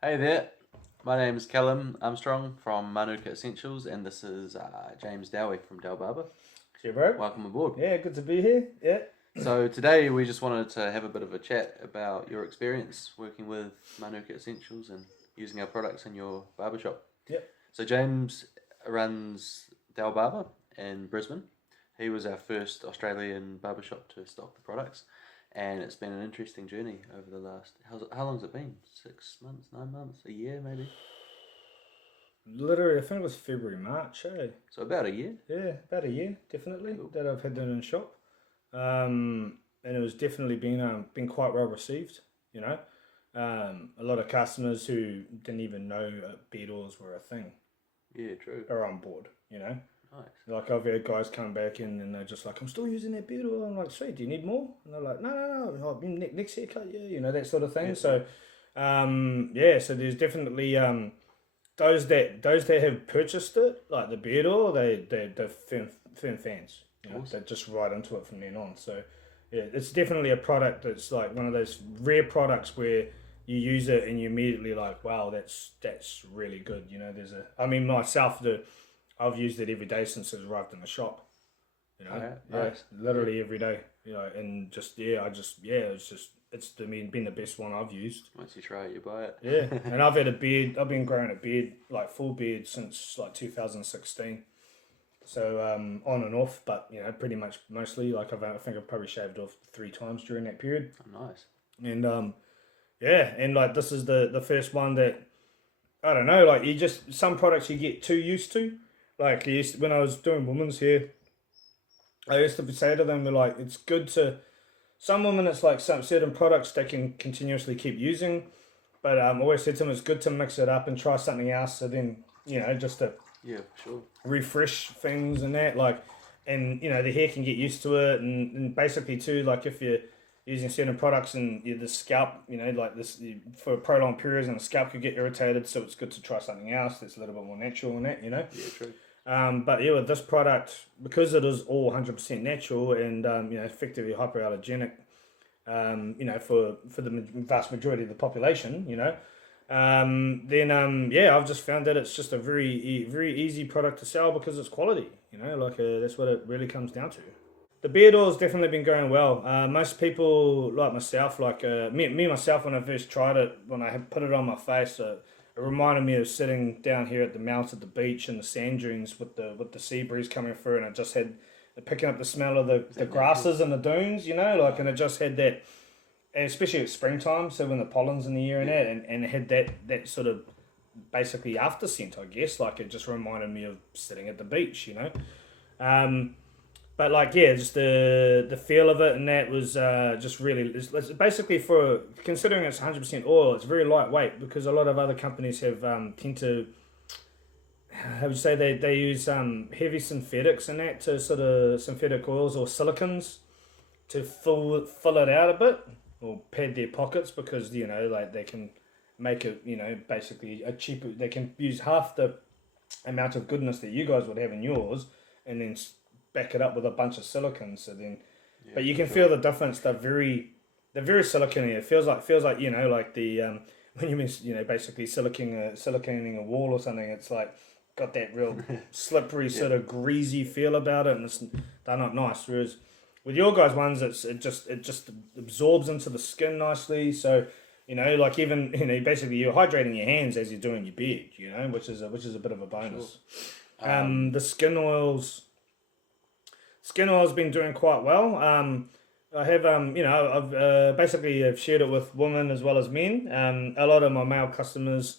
Hey there, my name is Callum Armstrong from Mānuka Essentials, and this is James Dowie from DOW Barber. Sure, bro. Welcome aboard. Yeah, good to be here. Yeah. So today we just wanted to have a bit of a chat about your experience working with Mānuka Essentials and using our products in your barbershop. Yep. So James runs DOW Barber in Brisbane. He was our first Australian barbershop to stock the products, and it's been an interesting journey over the last. How long's it been? 6 months, 9 months, a year maybe? Literally, I think it was February, March, eh? So about a year. Yeah, about a year, definitely, Cool. that I've had that in the shop. And it was definitely been quite well received, you know. A lot of customers who didn't even know beard oils were a thing Yeah, true. are on board, you know. Nice. Like I've had guys come back in and they're just like, I'm still using that beard oil. I'm like, sweet, do you need more? And they're like, no. Oh, next haircut, yeah, you know, that sort of thing. Yeah. So, yeah, so there's definitely those that have purchased it, like the beard oil, they're firm fans. You know, Awesome. they're just right into it from then on. So, yeah, it's definitely a product that's like one of those rare products where you use it and you immediately like, wow, that's really good. You know, I mean, myself, I've used it every day since it arrived in the shop. You know, Okay, yeah, nice. literally every day. You know, and just been the best one I've used. Once you try it, you buy it. Yeah, and I've had a beard. I've been growing a beard, like full beard, since like 2016. So on and off, but you know, pretty much mostly. Like I think I've probably shaved off 3 times during that period. Oh, nice. And yeah, and like this is the first one that I don't know. Like some products you get too used to. Like when I was doing women's hair, I used to say to them, like, it's good to some women. It's like some certain products they can continuously keep using, but I always said to them it's good to mix it up and try something else. So then just to Yeah, sure. refresh things and that like, and the hair can get used to it, and basically too, like if you're using certain products and the scalp, like this for prolonged periods, and the scalp could get irritated. So it's good to try something else that's a little bit more natural in that. Yeah, true. But yeah, with this product, because it is all 100% natural and effectively hypoallergenic, for the vast majority of the population, then yeah, I've just found that it's just a very easy product to sell because it's quality. That's what it really comes down to. The beard oil's definitely been going well. Most people like myself, like me myself, when I first tried it, when I had put it on my face, it reminded me of sitting down here at the mount at the beach in the sand dunes with the sea breeze coming through, and I just had picking up the smell of the grasses and the dunes, and it just had that, and especially at springtime, so when the pollen's in the air and that, and it had that sort of basically after scent, I guess, like it just reminded me of sitting at the beach. But like yeah, just the feel of it and that was just really it's basically, for considering it's 100% oil, it's very lightweight because a lot of other companies have tend to, how would you say, they use heavy synthetics and that, to sort of synthetic oils or silicons to fill it out a bit or pad their pockets, because like they can make it, basically a cheaper, they can use half the amount of goodness that you guys would have in yours and then back it up with a bunch of silicons. So then, Yeah, but you can sure. feel the difference. They're very silicony. It feels like like the when you mean basically siliconing a wall or something. It's like got that real slippery sort of greasy feel about it, and they're not nice. Whereas with your guys' ones, it just absorbs into the skin nicely. So like even basically you're hydrating your hands as you're doing your beard. Which is a bit of a bonus. Sure. The skin oil's been doing quite well. I have I've basically have shared it with women as well as men. A lot of my male customers,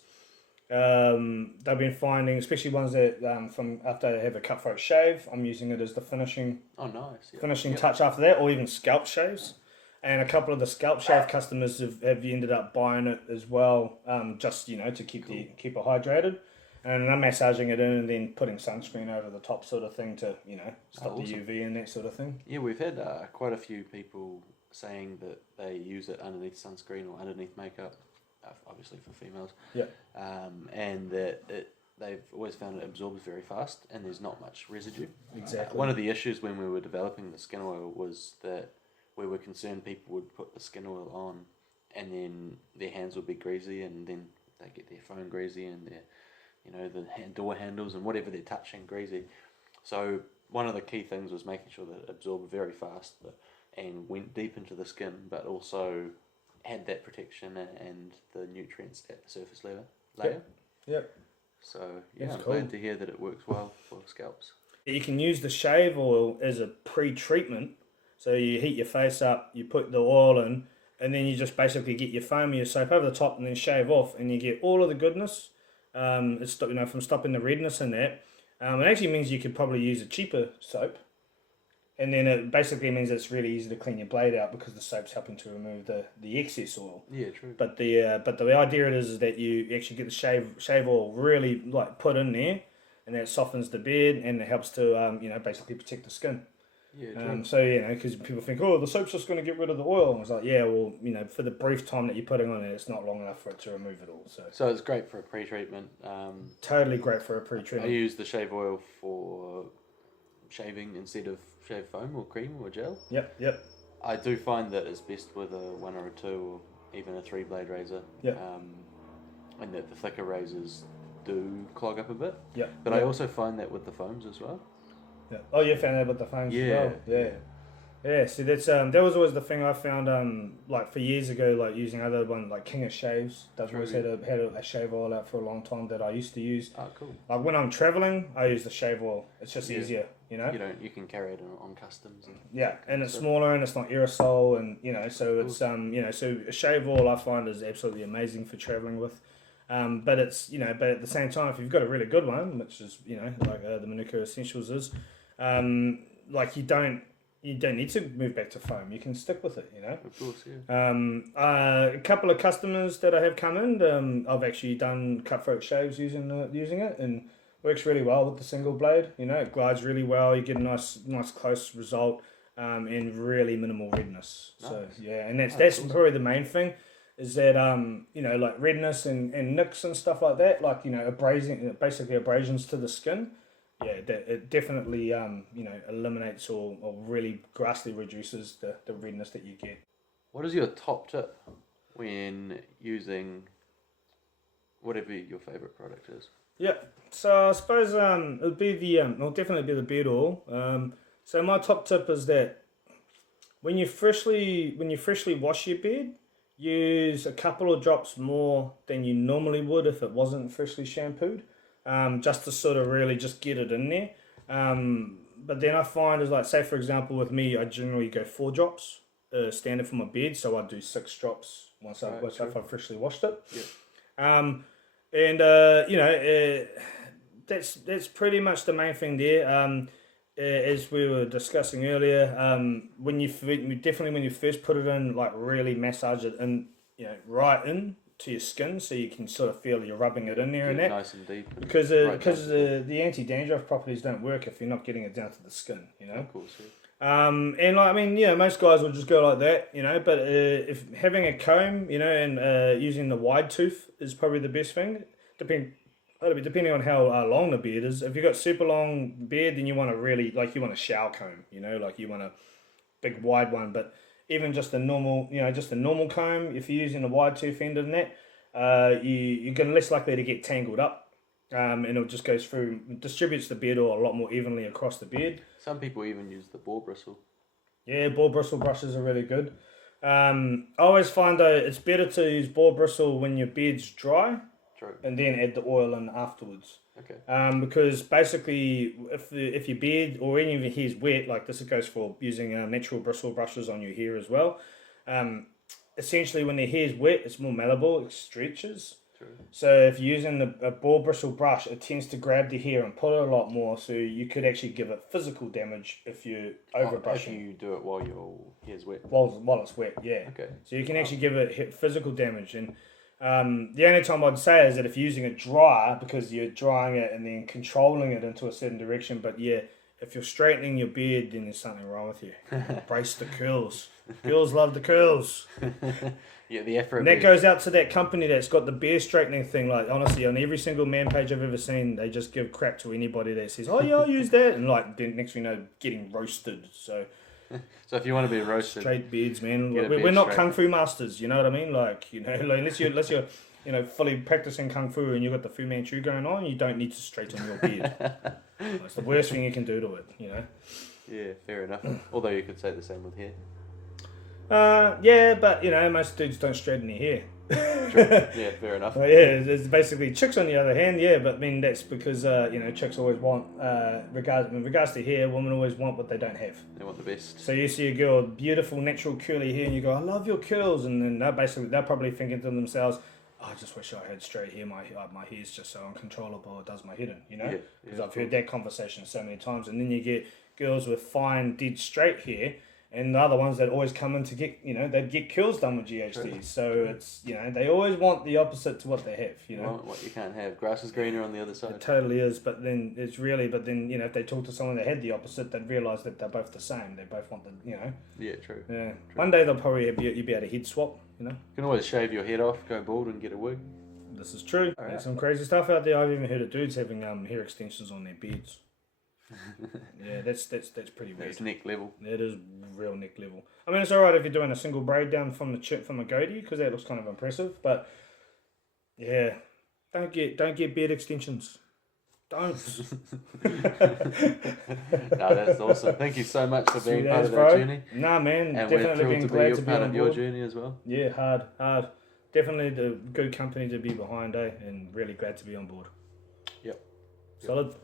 they've been finding, especially ones that from after they have a cutthroat shave, I'm using it as the finishing Oh, nice. Yeah. finishing Yep. touch after that, or even scalp shaves. And a couple of the scalp shave customers have ended up buying it as well, just to keep Cool. keep it hydrated. And I'm massaging it in and then putting sunscreen over the top, sort of thing, to stop the Awesome. UV and that sort of thing. Yeah, we've had quite a few people saying that they use it underneath sunscreen or underneath makeup, obviously for females. Yeah. And that they've always found it absorbs very fast and there's not much residue. Exactly. One of the issues when we were developing the skin oil was that we were concerned people would put the skin oil on and then their hands would be greasy and then they get their phone greasy and their, the door handles and whatever they're touching greasy. So one of the key things was making sure that it absorbed very fast and went deep into the skin, but also had that protection and the nutrients at the surface layer. Yep. So yeah, That's I'm cool. glad to hear that it works well for scalps. You can use the shave oil as a pre-treatment. So you heat your face up, you put the oil in, and then you just basically get your foam, your soap over the top, and then shave off, and you get all of the goodness. It's from stopping the redness in that. It actually means you could probably use a cheaper soap, and then it basically means it's really easy to clean your blade out because the soap's helping to remove the excess oil. Yeah, true. But the idea is that you actually get the shave oil really like put in there, and that softens the beard and it helps to basically protect the skin. Yeah, true. So because people think, oh, the soap's just going to get rid of the oil. And it's like, yeah, well, for the brief time that you're putting on it, it's not long enough for it to remove it all. So it's great for a pre-treatment. Totally great for a I pre-treatment. use the shave oil for shaving instead of shave foam or cream or gel. Yep. I do find that it's best with a 1 or a 2 or even a 3-blade razor. Yep. And that the thicker razors do clog up a bit. Yep. But I also find that with the foams as well. Yeah. Oh, you found out about the foams as well? Yeah. See, that's that was always the thing I found. Like for years ago, like using other one like King of Shaves. They've always had a shave oil out for a long time that I used to use. Oh, cool. Like when I'm traveling, I use the shave oil. It's just easier, You can carry it on customs. And it's smaller and it's not aerosol and so it's so a shave oil I find is absolutely amazing for traveling with. But it's but at the same time, if you've got a really good one, which is like the Mānuka Essentials is. Like you don't need to move back to foam. You can stick with it, Of course, yeah. A couple of customers that I have come in, I've actually done cutthroat shaves using it, and works really well with the single blade. It glides really well. You get a nice close result, and really minimal redness. Nice. So yeah, and that's awesome. Probably the main thing. Is that like redness and nicks and stuff like that, like basically abrasions to the skin. Yeah, it definitely eliminates or really drastically reduces the redness that you get. What is your top tip when using whatever your favourite product is? Yeah, so I suppose it would be it'll definitely be the beard oil. So my top tip is that when you freshly wash your beard, use a couple of drops more than you normally would if it wasn't freshly shampooed. Just to sort of really just get it in there. But then I find is like, say for example with me, I generally go 4 drops standard for my beard, so I do 6 drops once I've freshly washed it. Yeah. That's pretty much the main thing there. As we were discussing earlier, when you first put it in, like really massage it in, right in to your skin, so you can sort of feel you're rubbing it in there and that. Nice and deep. Because the anti-dandruff properties don't work if you're not getting it down to the skin, Of course, yeah. And most guys will just go like that, but if having a comb, and using the wide tooth is probably the best thing. Depending on how long the beard is. If you've got super long beard, then you want a shower comb, like you want a big wide one. But even just a normal comb, if you're using a wide tooth end in that, you're going to less likely to get tangled up. And it just goes through, distributes the beard oil a lot more evenly across the beard. Some people even use the boar bristle. Yeah, boar bristle brushes are really good. I always find though it's better to use boar bristle when your beard's dry. True. And then add the oil in afterwards. Okay. Because basically, if your beard or any of your hair is wet, like this, it goes for using natural bristle brushes on your hair as well. Essentially, when the hair is wet, it's more malleable, it stretches. True. So if you're using a boar bristle brush, it tends to grab the hair and pull it a lot more. So you could actually give it physical damage if you overbrush if you do it while your hair's wet. While it's wet, yeah. Okay. So you can actually give it physical damage. And the only time I'd say is that if you're using it dry, because you're drying it and then controlling it into a certain direction. But yeah, if you're straightening your beard, then there's something wrong with you. Brace the curls. Girls love the curls. Yeah, the Afro. And that goes out to that company that's got the beard straightening thing. Like, honestly, on every single man page I've ever seen, they just give crap to anybody that says, "Oh yeah, I'll use that," and like, then next thing you know, getting roasted. So if you want to be roasted, straight beards, man. We're not kung fu masters. You know what I mean? Like, unless you're fully practicing kung fu and you've got the Fu Manchu going on, you don't need to straighten your beard. It's the worst thing you can do to it, Yeah, fair enough. Although you could say the same with hair. Yeah, but most dudes don't straighten their hair. True. Yeah, fair enough. Well, yeah, there's basically chicks on the other hand, yeah, but I mean that's because chicks always want in regards to hair, women always want what they don't have. They want the best. So you see a girl with beautiful natural curly hair and you go, I love your curls, and then they're probably thinking to themselves, I just wish I had straight hair. My hair's just so uncontrollable, it does my head in, because I've heard that conversation so many times. And then you get girls with fine, dead straight hair, and the other ones that always come in to get, they'd get curls done with GHDs. So it's, they always want the opposite to what they have, Want what you can't have. Grass is greener on the other side. It totally is, but then if they talk to someone that had the opposite, they'd realise that they're both the same. They both want the, Yeah, true. Yeah. True. One day they'll probably you'll be able to head swap, You can always shave your head off, go bald and get a wig. This is true. All right. There's some crazy stuff out there. I've even heard of dudes having hair extensions on their beards. Yeah, that's pretty weird. That's neck level. It is real neck level. I mean, it's alright if you're doing a single braid down from a goatee because that looks kind of impressive. But yeah, don't get beard extensions. Don't. No, that's awesome. Thank you so much for being part of bro. our journey. Nah, man, And definitely we're thrilled been to glad be to be part on of your board. journey as well. Yeah, hard. Definitely the good company to be behind, and really glad to be on board. Yep. Solid.